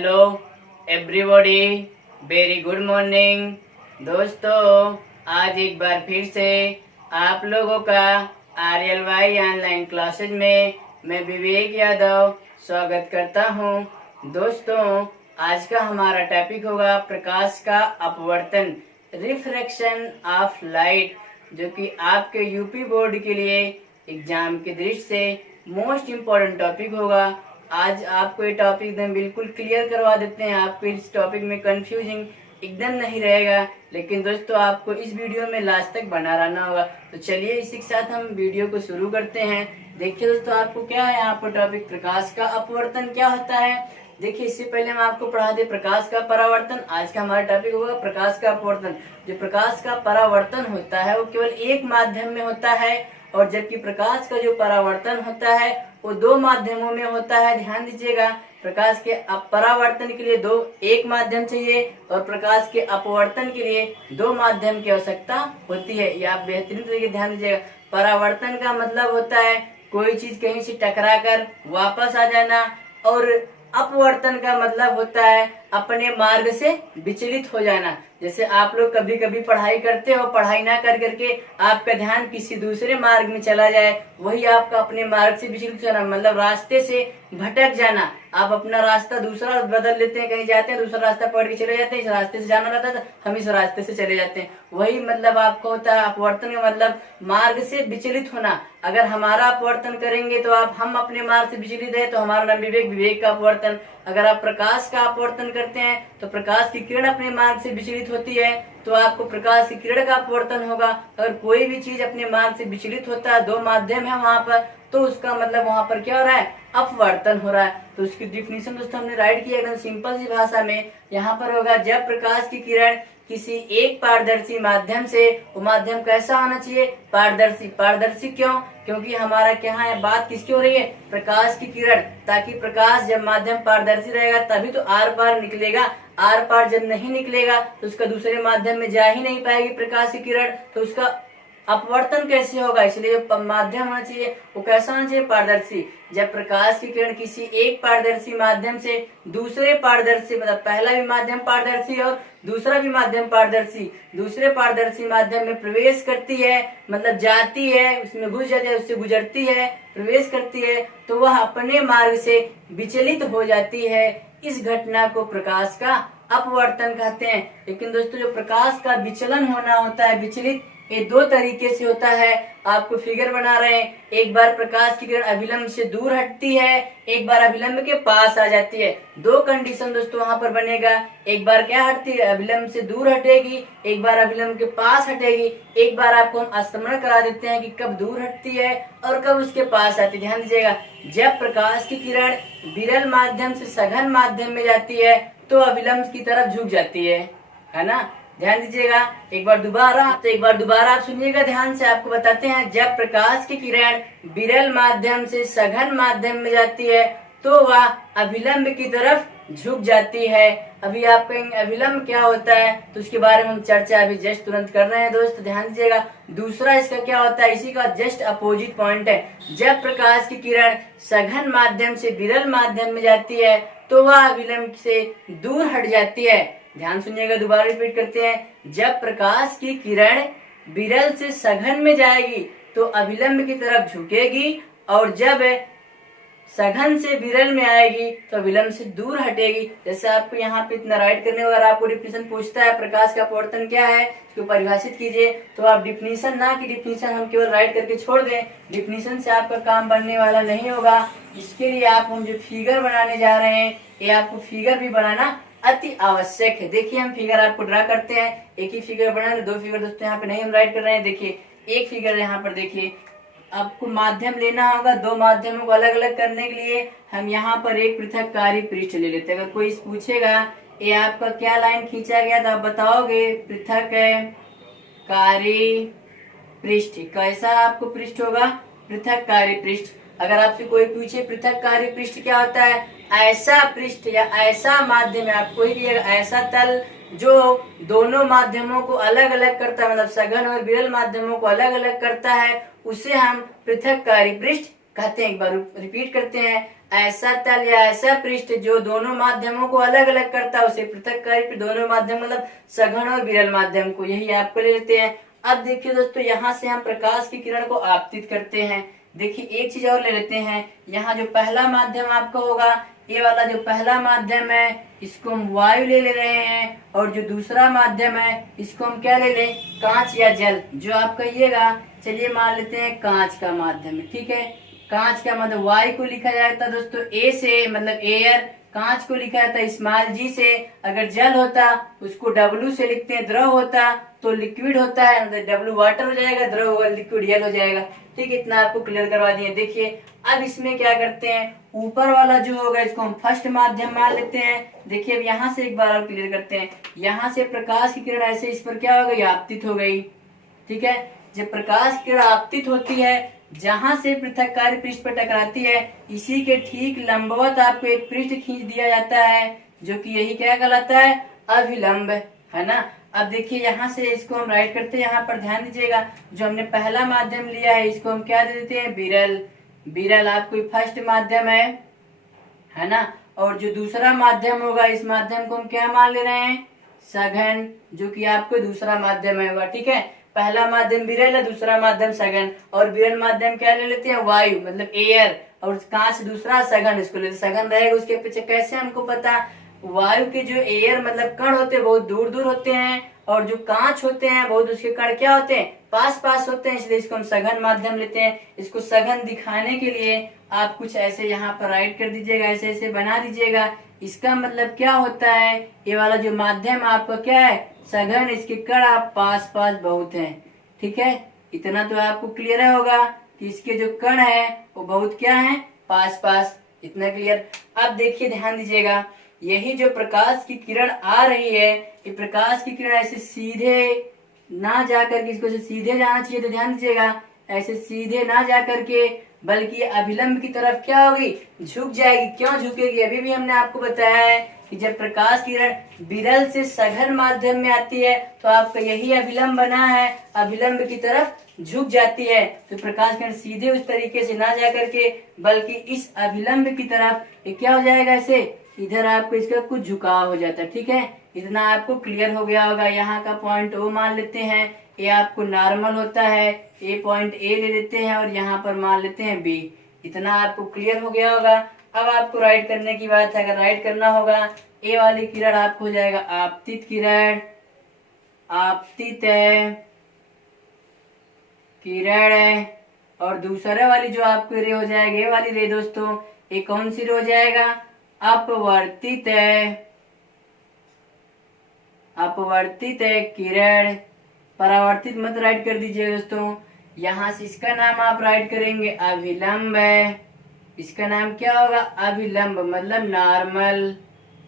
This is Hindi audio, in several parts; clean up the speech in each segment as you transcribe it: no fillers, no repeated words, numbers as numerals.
Hello everybody, very good morning दोस्तों। आज एक बार फिर से आप लोगों का RLY ऑनलाइन क्लासेज में मैं विवेक यादव स्वागत करता हूं। दोस्तों, आज का हमारा टॉपिक होगा प्रकाश का अपवर्तन, रिफ्रैक्शन ऑफ लाइट, जो कि आपके यूपी बोर्ड के लिए एग्जाम की दृष्टि से मोस्ट इम्पोर्टेंट टॉपिक होगा। आज आपको ये टॉपिक एकदम बिल्कुल क्लियर करवा देते हैं। आपको इस टॉपिक में कंफ्यूजिंग एकदम नहीं रहेगा, लेकिन दोस्तों आपको इस वीडियो में लास्ट तक बना रहना होगा। तो चलिए इसी के साथ हम वीडियो को शुरू करते हैं। देखिए दोस्तों, आपको क्या है यहाँ पर टॉपिक, प्रकाश का अपवर्तन क्या होता है। देखिए, इससे पहले हम आपको पढ़ा दे प्रकाश का परावर्तन। आज का हमारा टॉपिक होगा प्रकाश का अपवर्तन। जो प्रकाश का परावर्तन होता है वो केवल एक माध्यम में होता है, और जबकि प्रकाश का जो परावर्तन होता है वो दो माध्यमों में होता है। ध्यान दीजिएगा, प्रकाश के परावर्तन के लिए एक माध्यम चाहिए और प्रकाश के अपवर्तन के लिए दो माध्यम की आवश्यकता होती है। ये आप बेहतरीन तरीके ध्यान दीजिएगा। परावर्तन का मतलब होता है कोई चीज कहीं से टकरा कर वापस आ जाना, और अपवर्तन का मतलब होता है अपने मार्ग से विचलित हो जाना। जैसे आप लोग कभी कभी पढ़ाई करते हो, पढ़ाई ना कर करके आपका ध्यान किसी दूसरे मार्ग में चला जाए, वही आपका अपने मार्ग से विचलित होना, मतलब रास्ते से भटक जाना। आप अपना रास्ता दूसरा बदल लेते हैं, कहीं जाते हैं दूसरा रास्ता पकड़ के चले जाते हैं, इस रास्ते से जाना रहता था, हम इस रास्ते से चले जाते हैं। वही मतलब आपका होता है अपवर्तन का मतलब मार्ग से विचलित होना। अगर हमारा अपवर्तन करेंगे तो हम अपने मार्ग से विचलित है तो हमारा नाम विवेक, विवेक का अपवर्तन। अगर आप प्रकाश का अपवर्तन करते हैं तो प्रकाश की किरण अपने मार्ग से विचलित होती है तो आपको प्रकाश की किरण का अपवर्तन होगा। अगर कोई भी चीज अपने मार्ग से विचलित होता है, दो माध्यम है वहां पर, तो उसका मतलब वहां पर क्या हो रहा है, अपवर्तन हो रहा है। तो उसकी डिफिनीशन दोस्तों हमने राइट किया एकदम सिंपल सी भाषा में। यहाँ पर होगा जब प्रकाश की किरण किसी एक पारदर्शी माध्यम से, वो माध्यम कैसा होना चाहिए, पारदर्शी। पारदर्शी क्यों? क्योंकि हमारा क्या है, बात किसकी हो रही है, प्रकाश की किरण। ताकि प्रकाश जब माध्यम पारदर्शी रहेगा तभी तो आर पार निकलेगा। आर पार जब नहीं निकलेगा तो उसका दूसरे माध्यम में जा ही नहीं पाएगी प्रकाश की किरण, तो उसका अपवर्तन कैसे होगा। इसलिए जो माध्यम होना चाहिए वो कैसा होना चाहिए, पारदर्शी। जब प्रकाश की किरण किसी एक पारदर्शी माध्यम से दूसरे पारदर्शी, मतलब पहला भी माध्यम पारदर्शी और दूसरा भी माध्यम पारदर्शी, दूसरे पारदर्शी माध्यम में प्रवेश करती है, मतलब जाती है, उसमें घुस जाती है, उससे गुजरती है, प्रवेश करती है, तो वह अपने मार्ग से विचलित हो जाती है। इस घटना को प्रकाश का अपवर्तन कहते हैं। लेकिन दोस्तों, जो प्रकाश का विचलन होना होता है, विचलित, ये दो तरीके से होता है। आपको फिगर बना रहे हैं, एक बार प्रकाश की किरण अभिलंब से दूर हटती है, एक बार अभिलंब के पास आ जाती है। दो कंडीशन दोस्तों वहां पर बनेगा, एक बार क्या हटती है, अभिलंब से दूर हटेगी, एक बार अभिलंब के पास हटेगी। एक बार आपको हम स्मरण करा देते हैं कि कब दूर हटती है और कब उसके पास आती है। ध्यान दीजिएगा, जब प्रकाश की किरण विरल माध्यम से सघन माध्यम में जाती है तो अभिलंब की तरफ झुक जाती है ना। ध्यान दीजिएगा, एक बार दोबारा आप सुनिएगा ध्यान से। आपको बताते हैं, जब प्रकाश की किरण विरल माध्यम से सघन माध्यम में जाती है तो वह अभिलंब की तरफ झुक जाती है। अभी आप कहेंगे अभिलंब क्या होता है, तो उसके बारे में हम चर्चा अभी जस्ट तुरंत कर रहे हैं दोस्त, ध्यान दीजिएगा। दूसरा इसका क्या होता है, इसी का जस्ट अपोजिट पॉइंट है। जब प्रकाश की किरण सघन माध्यम से विरल माध्यम में जाती है तो वह अभिलंब से दूर हट जाती है। ध्यान सुनिएगा, दोबारा रिपीट करते हैं। जब प्रकाश की किरण विरल से सघन में जाएगी तो अभिलंब की तरफ झुकेगी, और जब सघन से विरल में आएगी तो अभिलंब से दूर हटेगी। जैसे आपको यहाँ पे इतना राइट करने, अगर आपको डिफिनीशन पूछता है प्रकाश का अपवर्तन क्या है, इसको परिभाषित कीजिए, तो आप डिफिनीशन ना कि डिफिनीशन हम केवल राइट करके छोड़ दें, डिफिनीशन से आपका काम बनने वाला नहीं होगा। इसके लिए आप हम जो फिगर बनाने जा रहे हैं, ये आपको फिगर भी बनाना अति आवश्यक है। देखिए, हम फिगर आपको ड्रा करते हैं, एक ही फिगर बनाए, दो फिगर दोस्तों यहाँ पे नहीं हम राइट कर रहे हैं। देखिए, एक फिगर यहाँ पर देखिए, आपको माध्यम लेना होगा। दो माध्यमों को अलग अलग करने के लिए हम यहाँ पर एक पृथककारी पृष्ठ ले लेते हैं। अगर कोई पूछेगा ये आपका क्या लाइन खींचा गया, तो आप बताओगे पृथककारी पृष्ठ। कैसा आपको पृष्ठ होगा, पृथककारी पृष्ठ। अगर आपसे कोई पूछे पृथककारी पृष्ठ क्या होता है, ऐसा पृष्ठ या ऐसा माध्यम है, आपको ही दिएगा ऐसा तल जो दोनों माध्यमों को अलग अलग करता है, मतलब सघन और विरल माध्यमों को अलग अलग करता है, उसे हम पृथककारी पृष्ठ कहते हैं। एक बार रिपीट करते हैं, ऐसा तल या ऐसा पृष्ठ जो दोनों माध्यमों को अलग अलग करता है उसे पृथक्कारी पृष्ठ। दोनों माध्यम मतलब सघन और विरल माध्यम को, यही आपको ले लेते हैं। अब देखिए दोस्तों, यहाँ से हम प्रकाश की किरण को आपतित करते हैं। देखिए एक चीज और ले लेते हैं, यहाँ जो पहला माध्यम आपका होगा, ये वाला जो पहला माध्यम है इसको हम वायु ले रहे हैं, और जो दूसरा माध्यम है इसको हम क्या ले लें, कांच या जल, जो आप कहिएगा। चलिए मान लेते हैं कांच का माध्यम है, ठीक है। कांच का मतलब वायु को लिखा जाता है दोस्तों ए से, मतलब एयर। कांच को लिखा जाता है स्मॉल जी से। अगर जल होता उसको डब्ल्यू से लिखते हैं। द्रव होता तो लिक्विड होता है, मतलब डब्ल्यू वाटर हो जाएगा, द्रव होगा लिक्विड जल हो जाएगा। ठीक, इतना आपको क्लियर करवा दिए। देखिए अब इसमें क्या करते हैं, ऊपर वाला जो होगा इसको हम फर्स्ट माध्यम मान लेते हैं। देखिए अब यहाँ से एक बार और क्लियर करते हैं। यहाँ से प्रकाश की किरण ऐसे इस पर क्या हो गई, आपतित हो गई। ठीक है, जब प्रकाश की किरण आपतित होती है, जहां से पृथक्कारी पृष्ठ पर टकराती है, इसी के ठीक लंबवत आपको एक पृष्ठ खींच दिया जाता है, जो कि यही क्या कहलाता है, अभिलंब, है ना। अब देखिए यहाँ से इसको हम राइट करते हैं। यहाँ पर ध्यान दीजिएगा, जो हमने पहला माध्यम लिया है इसको हम क्या दे देते हैं, विरल। विरल आपको फर्स्ट माध्यम है ना। और जो दूसरा माध्यम होगा, इस माध्यम को हम क्या मान ले रहे हैं, सघन, जो कि आपको दूसरा माध्यम होगा। ठीक है, पहला माध्यम विरल है, दूसरा माध्यम सघन। और विरल माध्यम क्या ले लेते हैं, वायु मतलब एयर। और कांच दूसरा सघन, इसको लेते सघन रहेगा उसके पीछे। कैसे हमको पता, वायु के जो एयर मतलब कण होते हैं बहुत दूर दूर होते हैं, और जो कांच होते हैं बहुत उसके कण क्या होते हैं, पास पास होते हैं, इसलिए इसको हम सघन माध्यम लेते हैं। इसको सघन दिखाने के लिए आप कुछ ऐसे यहाँ पर राइट कर दीजिएगा, ऐसे ऐसे बना दीजिएगा। इसका मतलब क्या होता है, ये वाला जो माध्यम आपका क्या है, सघन, इसके कण आप पास पास बहुत हैं। ठीक है, इतना तो आपको क्लियर होगा कि इसके जो कण है वो बहुत क्या है, पास पास। इतना क्लियर। अब देखिए ध्यान दीजिएगा, यही जो प्रकाश की किरण आ रही है, ये प्रकाश की किरण ऐसे सीधे ना जाकर के, इसको सीधे जाना चाहिए, तो ध्यान दीजिएगा, ऐसे सीधे ना जाकर के बल्कि अभिलंब की तरफ क्या होगी, झुक जाएगी। क्यों झुकेगी, अभी भी हमने आपको बताया है कि जब प्रकाश किरण विरल से सघन माध्यम में आती है तो आपका यही अभिलंब बना है, अभिलंब की तरफ झुक जाती है। तो प्रकाश किरण सीधे उस तरीके से ना जाकर के बल्कि इस अभिलंब की तरफ ये क्या हो जाएगा, ऐसे इधर आपको इसका कुछ झुकाव हो जाता है। ठीक है, इतना आपको क्लियर हो गया होगा। यहाँ का पॉइंट ओ मान लेते हैं, ये आपको नॉर्मल होता है, ए पॉइंट ए ले लेते हैं, और यहाँ पर मान लेते हैं बी। इतना आपको क्लियर हो गया होगा। अब आपको राइट करने की बात है, अगर राइट करना होगा, ए वाली किरण आपको हो जाएगा आपतित किरण, आपतित किरण है। और दूसरे वाली जो आपको रे हो जाएगी, ये वाली रे दोस्तों, ये कौन सी रे हो जाएगा, अपवर्तित अपवर्तित किरण। परावर्तित मत राइट कर दीजिए दोस्तों। यहाँ से इसका नाम आप राइट करेंगे अभिलंब है, इसका नाम क्या होगा, अभिलंब मतलब नॉर्मल।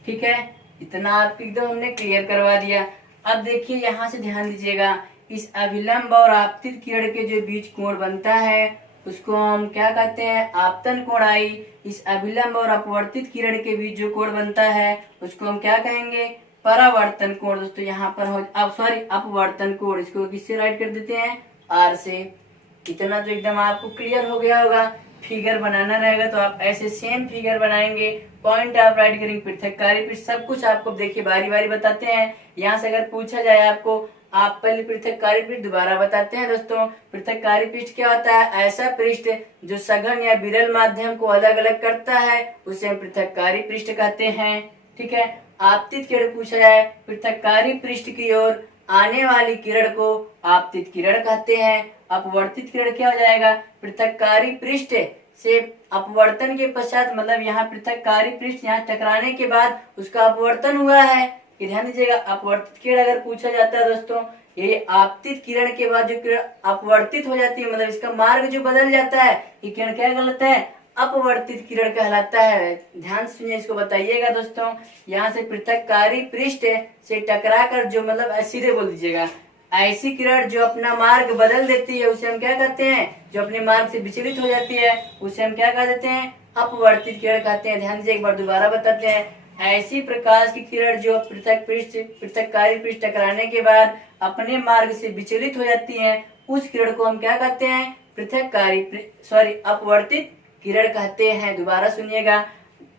ठीक है, इतना आपको एकदम हमने क्लियर करवा दिया। अब देखिए यहाँ से ध्यान दीजिएगा, इस अभिलंब और आपतित किरण के जो बीच कोण बनता है उसको हम क्या कहते हैं, आपतन कोण आई। इस अभिलंब और अपवर्तित किरण के बीच जो कोण बनता है उसको हम क्या कहेंगे, परावर्तन कोण। दोस्तों यहाँ पर हो अपवर्तन कोण, इसको किससे राइट कर देते हैं, आर से। इतना तो एकदम आपको क्लियर हो गया होगा। फिगर बनाना रहेगा तो आप ऐसे सेम फिगर बनाएंगे, पॉइंट आप राइट करेंगे, पृथक्कारी पृष्ठ, सब कुछ आपको देखिए बारी बारी बताते हैं। यहाँ से अगर पूछा जाए आपको, आप पहले पृथक्कारी पृष्ठ दोबारा बताते हैं दोस्तों। पृथक्कारी पृष्ठ क्या होता है, ऐसा पृष्ठ जो सघन या विरल माध्यम को अलग अलग करता है, उसे हम पृथक्कारी पृष्ठ कहते हैं। ठीक है, आपतित किरण पूछा जाए, पृथक्कारी पृष्ठ की ओर आने वाली किरण को आपतित किरण कहते हैं। अपवर्तित किरण क्या हो जाएगा, पृथक्कारी पृष्ठ से अपवर्तन के पश्चात, मतलब यहाँ पृथक्कारी पृष्ठ यहाँ टकराने के बाद उसका अपवर्तन हुआ है। ध्यान दीजिएगा, अपवर्तित किरण अगर पूछा जाता है दोस्तों, ये आपतित किरण के बाद जो किरण अपवर्तित हो जाती है, मतलब इसका मार्ग जो बदल जाता है, ये किरण क्या कहलाता है, अपवर्तित किरण कहलाता है। ध्यान सुनिए, इसको बताइएगा दोस्तों। यहाँ से पृथक्कारी पृष्ठ से टकरा कर जो, मतलब सीधे बोल दीजिएगा, ऐसी किरण जो अपना मार्ग बदल देती है उसे हम क्या कहते हैं, जो अपने मार्ग से विचलित हो जाती है उसे हम क्या कह देते हैं, अपवर्तित किरण कहते हैं। ध्यान दीजिए, एक बार दोबारा बताते हैं, ऐसी प्रकाश की किरण जो पृथक्कारी पृष्ठ टकराने के बाद अपने मार्ग से विचलित हो जाती है, उस किरण को हम क्या कहते हैं, अपवर्तित किरण कहते हैं। दोबारा सुनिएगा,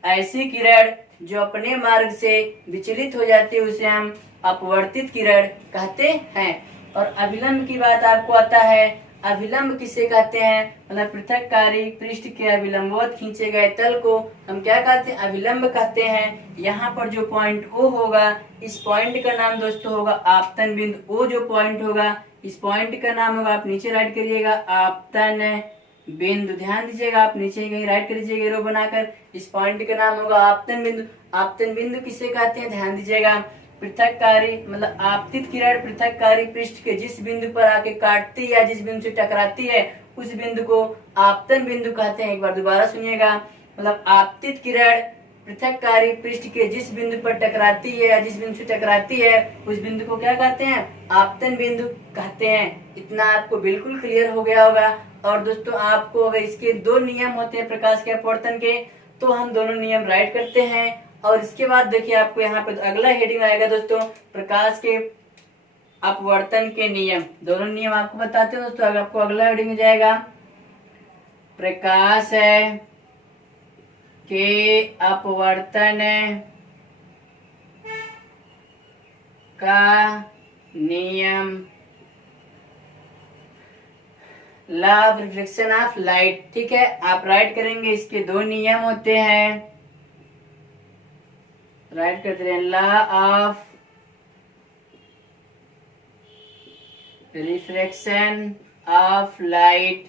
ऐसी किरण जो अपने मार्ग से विचलित हो जाती है उसे हम अपवर्तित किरण कहते हैं। और अभिलंब की बात आपको आता है। अभिलंब किसे कहते हैं? मतलब पृथककारी पृष्ठ के अभिलंबवत खींचे गए तल को हम क्या कहते हैं? अभिलंब कहते हैं। यहाँ पर जो पॉइंट O होगा, इस पॉइंट का नाम दोस्तों होगा आपतन बिंदु। O जो पॉइंट होगा, इस पॉइंट का नाम होगा, आप नीचे राइट करिएगा, आपतन बिंदु। ध्यान दीजिएगा, आप नीचे कहीं राइट कर दीजिएगा एरो बनाकर। इस पॉइंट का नाम होगा आपतन बिंदु। आपतन बिंदु किसे कहते हैं? ध्यान दीजिएगा, पृथककारी मतलब आपतित किरण पृथककारी पृष्ठ के जिस बिंदु पर आके काटती है या जिस बिंदु से टकराती है उस बिंदु को आपतन बिंदु कहते हैं। एक बार दोबारा सुनिएगा, मतलब आपतित किरण पृथककारी पृष्ठ के जिस बिंदु पर टकराती है या जिस बिंदु से टकराती है उस बिंदु को क्या कहते हैं? आपतन बिंदु कहते हैं। इतना आपको बिल्कुल क्लियर हो गया होगा। और दोस्तों आपको अगर इसके दो नियम होते हैं प्रकाश के अपवर्तन के, तो हम दोनों नियम राइट करते हैं। और इसके बाद देखिए आपको यहाँ पे अगला हेडिंग आएगा दोस्तों, प्रकाश के अपवर्तन के नियम। दोनों नियम आपको बताते हैं दोस्तों। अगर आपको अगला हेडिंग जाएगा, प्रकाश के अपवर्तन का नियम, law of reflection of light. ठीक है, आप राइट करेंगे, इसके दो नियम होते हैं, राइट करते हैं, law of reflection of light,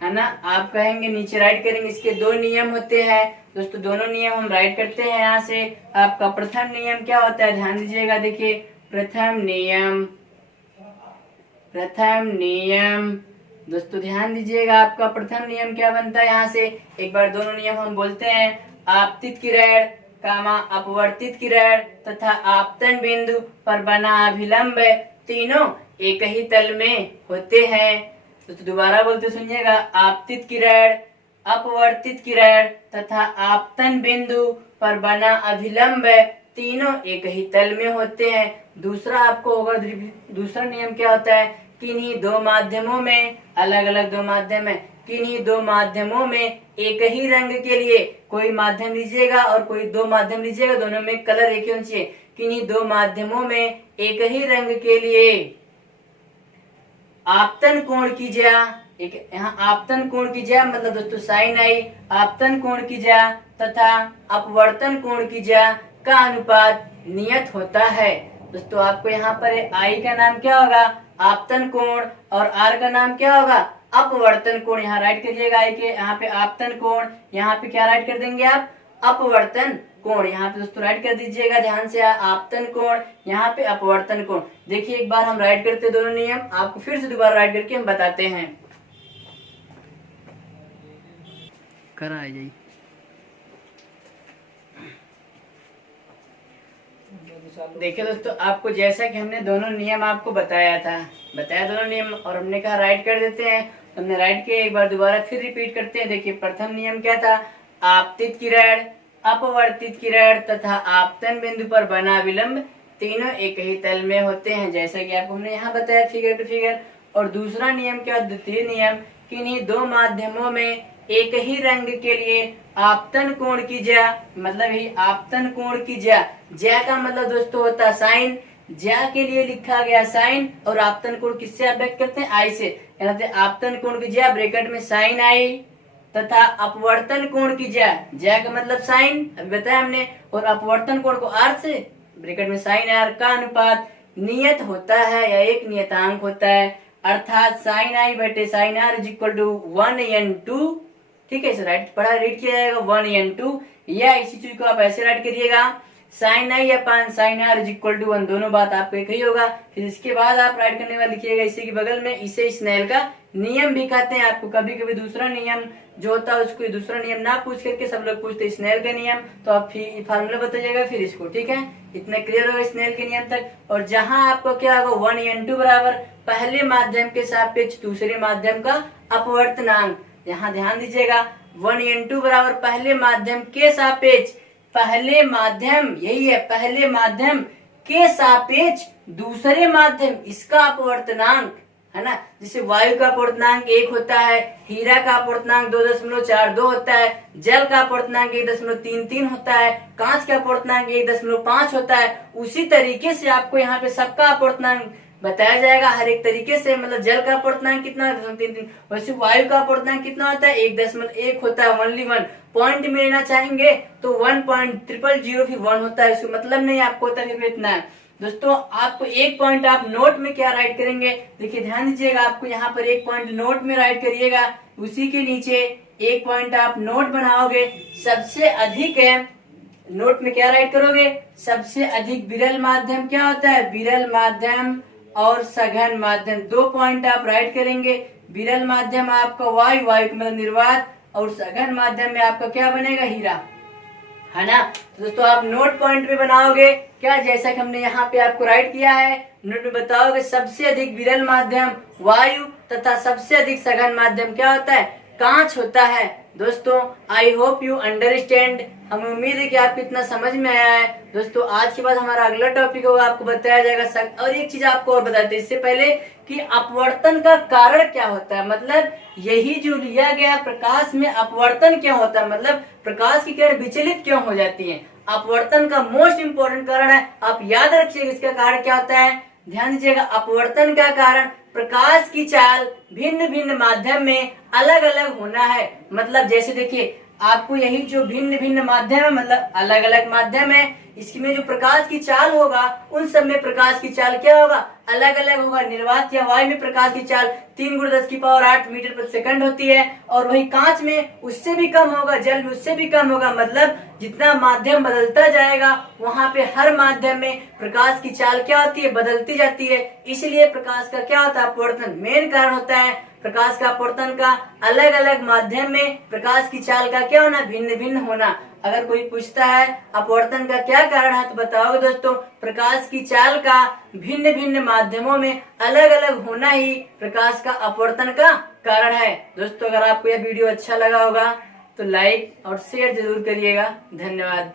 है ना। आप कहेंगे नीचे राइट करेंगे, इसके दो नियम होते हैं दोस्तों। दोनों नियम हम राइट करते हैं। यहाँ से आपका प्रथम नियम क्या होता है? ध्यान दीजिएगा, देखिए प्रथम नियम दोस्तों ध्यान दीजिएगा, आपका प्रथम नियम क्या बनता है? यहाँ से एक बार दोनों नियम हम बोलते हैं। आपतित किरण कामा अपवर्तित किरण तथा आपतन बिंदु पर बना अभिलंब तीनों एक ही तल में होते हैं। तो दोबारा बोलते सुनिएगा, आपतित किरण, अपवर्तित किरण तथा आपतन बिंदु पर बना अभिलंब तीनों एक ही तल में होते हैं। दूसरा आपको होगा, दूसरा नियम क्या होता है? किन्हीं दो माध्यमों में, अलग अलग दो माध्यम है, किन्हीं दो माध्यमों में एक ही रंग के लिए कोई माध्यम लीजिएगा और कोई दो माध्यम लीजिएगा, दोनों में कलर एक ही होना चाहिए। किन्हीं दो माध्यमों में एक ही रंग के लिए आपतन कोण की ज्या, एक यहाँ आपतन कोण की ज्या मतलब दोस्तों साइन आई, आपतन कोण की ज्या तथा अपवर्तन कोण की ज्या का अनुपात नियत होता है। दोस्तों आपको यहाँ पर आई का नाम क्या होगा? आपतन कोण, और आर का नाम क्या होगा? अपवर्तन कोण। यहाँ राइट करिएगा, आई के यहाँ पे आपतन कोण, यहाँ पे क्या राइट कर देंगे आप? अपवर्तन कोण। यहाँ पे दोस्तों राइट कर दीजिएगा ध्यान से, आपतन कोण, यहाँ पे अपवर्तन कोण। देखिए एक बार हम राइट करते दोनों नियम, आपको फिर से दोबारा राइट करके हम बताते हैं। करा आ जाइए। देखिए दोस्तों, आपको जैसा कि हमने दोनों नियम आपको बताया दोनों नियम, और हमने कहा राइट कर देते हैं। हमने राइट किया, एक बार दोबारा फिर रिपीट करते हैं। देखिए प्रथम नियम क्या था? आपतित किरण, अपवर्तित किरण तथा आपतन बिंदु पर बना विलंब तीनों एक ही तल में होते हैं, जैसा कि आपको हमने यहाँ बताया फिगर टू फिगर। और दूसरा नियम क्या? द्वितीय नियम, किन्हीं दो माध्यमों में एक ही रंग के लिए आपतन कोण की ज्या, मतलब ही आपतन कोण की ज्या, ज्या का मतलब दोस्तों होता है साइन, ज्या के लिए लिखा गया साइन, और आपतन कोण किससे आप व्यक्त करते हैं? आई से। आपतन कोण की ज्या ब्रैकेट में साइन आई तथा अपवर्तन कोण की ज्या, ज्या का मतलब साइन अभी बताया हमने, और अपवर्तन कोण को आर से ब्रैकेट में साइन आर का अनुपात नियत होता है या एक नियतांक होता है, अर्थात साइन आई बटे sine r is equal to 1n2। ठीक है, इसे राइट पढ़ा रीड किया जाएगा 1n2, या इसी चीज को आप ऐसे राइट करिएगा, sine I upon sine r is equal to 1। दोनों बात आपको एक ही होगा। फिर इसके बाद आप राइट करने वाले लिखिएगा इसी के बगल में, इसे स्नेल का नियम भी कहते हैं। आपको कभी कभी दूसरा नियम जो होता है उसको दूसरा नियम ना पूछ करके सब लोग पूछते स्नेल का नियम, तो आप फार्मूला बताइएगा फिर इसको। ठीक है, इतना क्लियर होगा स्नेल के नियम तक। और जहां आपको क्या होगा? 1n2 बराबर पहले माध्यम के सापेक्ष दूसरे माध्यम का अपवर्तनांक। यहाँ ध्यान दीजिएगा, 1n2 बराबर पहले माध्यम के सापेक्ष, पहले माध्यम यही है, पहले माध्यम के सापेक्ष दूसरे माध्यम, इसका अपवर्तनांक, है ना। जैसे वायु का अपवर्तनांक 1 होता है, हीरा का अपवर्तनांक 2.42 होता है, जल का अपवर्तनांक 1.33 होता है, कांच का अपवर्तनांक 1.5 होता है। उसी तरीके से आपको यहाँ पे सबका अपवर्तनांक बताया जाएगा हर एक तरीके से। मतलब जल का अपवर्तनांक कितना है 3.3, वैसे वायु का अपवर्तनांक कितना होता है 1.1 होता है। ओनली 1 पॉइंट में लेना चाहेंगे तो 1.000 फिर 1 होता है, इसको मतलब नहीं आपको होता है इतना है। दोस्तों आपको एक पॉइंट आप नोट में क्या राइट करेंगे, देखिए ध्यान दीजिएगा, आपको यहाँ पर एक पॉइंट नोट में राइट करिएगा, उसी के नीचे एक पॉइंट आप नोट बनाओगे। सबसे अधिक है नोट में क्या राइट करोगे, सबसे अधिक विरल माध्यम क्या होता है, विरल माध्यम और सघन माध्यम। 2 पॉइंट आप राइट करेंगे। विरल माध्यम आपका वायु, वायु का मतलब निर्वात, और सघन माध्यम में आपका क्या बनेगा, हीरा, है ना। तो दोस्तों आप नोट पॉइंट में बनाओगे क्या, जैसा कि हमने यहाँ पे आपको राइट किया है, नोट में बताओगे सबसे अधिक विरल माध्यम वायु तथा सबसे अधिक सघन माध्यम क्या होता है, कांच होता है। दोस्तों आई होप यू अंडरस्टैंड, हमें उम्मीद है कि आपको इतना समझ में आया है। दोस्तों आज के बाद हमारा अगला टॉपिक होगा, आपको बताया जाएगा। और एक चीज आपको और बताते हैं इससे पहले कि अपवर्तन का कारण क्या होता है, मतलब यही जो लिया गया प्रकाश में अपवर्तन क्यों होता है, मतलब प्रकाश की किरण विचलित क्यों हो जाती है, अपवर्तन का मोस्ट इंपोर्टेंट कारण है। आप याद रखिएगा इसका कारण क्या होता है, ध्यान दीजिएगा। अपवर्तन का कारण प्रकाश की चाल भिन्न भिन्न माध्यम में अलग अलग होना है। मतलब जैसे देखिए आपको यही जो भिन्न भिन्न माध्यम है, मतलब अलग अलग माध्यम है, इसमें जो प्रकाश की चाल होगा उन सब में प्रकाश की चाल क्या होगा, अलग अलग होगा। निर्वात या वायु में प्रकाश की चाल 3 × 10⁸ मीटर प्रति सेकंड होती है, और वही कांच में उससे भी कम होगा, जल में उससे भी कम होगा। मतलब जितना माध्यम बदलता जाएगा वहां पे हर माध्यम में प्रकाश की चाल क्या होती है, बदलती जाती है। इसलिए प्रकाश का क्या होता है, अपवर्तन मेन कारण होता है। प्रकाश का अपवर्तन का अलग अलग माध्यम में प्रकाश की चाल का क्या होना, भिन्न भिन्न होना। अगर कोई पूछता है अपवर्तन का क्या कारण है तो बताओगे दोस्तों, प्रकाश की चाल का भिन्न भिन्न माध्यमों में अलग अलग होना ही प्रकाश का अपवर्तन का कारण है। दोस्तों अगर आपको यह वीडियो अच्छा लगा होगा तो लाइक और शेयर जरूर करिएगा। धन्यवाद।